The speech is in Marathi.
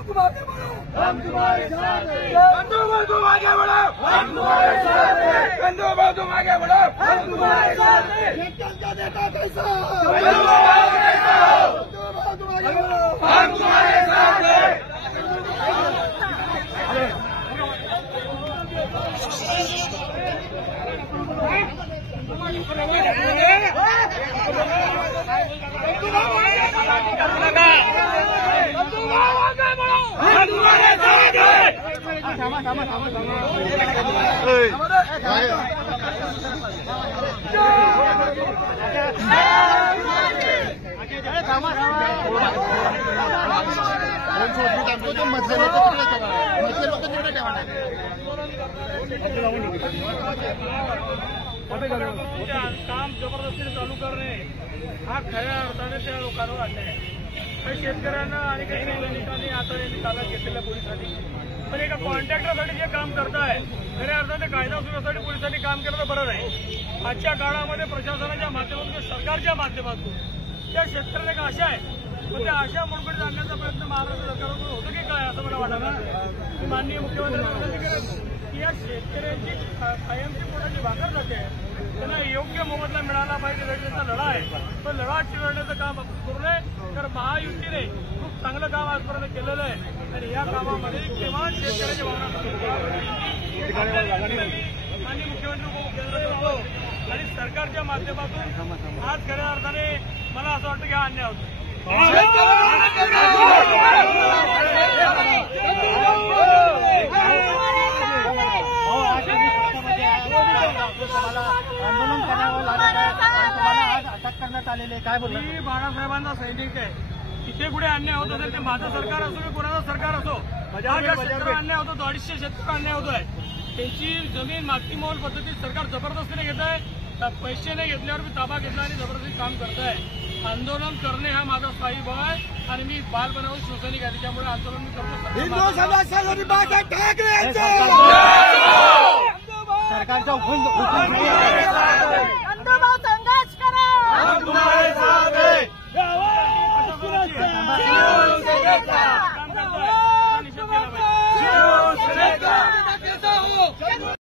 तुम आगे बढ़ो, हम तुम्हारे साथ हैं। बंधुओं तुम आगे बढ़ो, हम तुम्हारे साथ हैं। बंधुओं तुम आगे बढ़ो, हम तुम्हारे साथ हैं। नेतृत्व का नेता कैसा बंधुओं कैसा हो, बंधुओं तुम आगे बढ़ो, हम तुम्हारे साथ हैं। काम जबरदस्तीने चालू करणे हा खऱ्या अर्थाने त्या लोकांवर अन्याय आहे। काही शेतकऱ्यांना आणि काही सैनिकांनी आता ताब्यात घेतलेल्या पोलिसांनी पण एका कॉन्ट्रॅक्टरसाठी जे काम करताय खऱ्या अर्थाने कायदा सुव्यवस्थेसाठी पोलिसांनी काम केलं तर बरं नाही। आजच्या काळामध्ये प्रशासनाच्या माध्यमातून सरकारच्या माध्यमातून त्या शेतकऱ्याला एक आशा आहे पण त्या आशा मुळकडे आणण्याचा प्रयत्न महाराष्ट्र सरकारकडून होतो की काय असं मला वाटतं। मी माननीय मुख्यमंत्र्यांना विनंती करेन की या शेतकऱ्यांची कायमची पोटाची भाकर जाते त्यांना योग्य मोबदला मिळाला पाहिजे त्यांचा लढा आहे तो लढा चिरडण्याचं काम करू नये तर महायुतीने खूप चांगलं काम आजपर्यंत केलेलं आहे आणि या कामामध्ये किमान शेतकऱ्याच्या भावना माननीय मुख्यमंत्री उपमुख्यमंत्री करतो आणि सरकारच्या माध्यमातून आज खऱ्या अर्थाने मला असं वाटतं की हा अन्याय होतो। आंदोलन करण्यावर अटक करण्यात आलेले काय बोलले? मी बाळासाहेबांचा सैनिक आहे। इथे पुढे अन्याय होत असेल ते माझं सरकार असो की कोणाचं सरकार असो शेतकऱ्यांना अन्याय होतो 250 शेतकऱ्यांना अन्याय होतोय। त्यांची जमीन मागती मोल पद्धतीत सरकार जबरदस्तीने घेत आहे पैसे नाही घेतल्यावर मी ताबा घेतला आणि जबरदस्ती काम करत आहे। आंदोलन करणे हा माझा स्थायी भाव आहे आणि मी बालपणावर शिवसैनिक आहे त्यामुळे आंदोलन मी करतो। सरकारचा संघर्ष करा।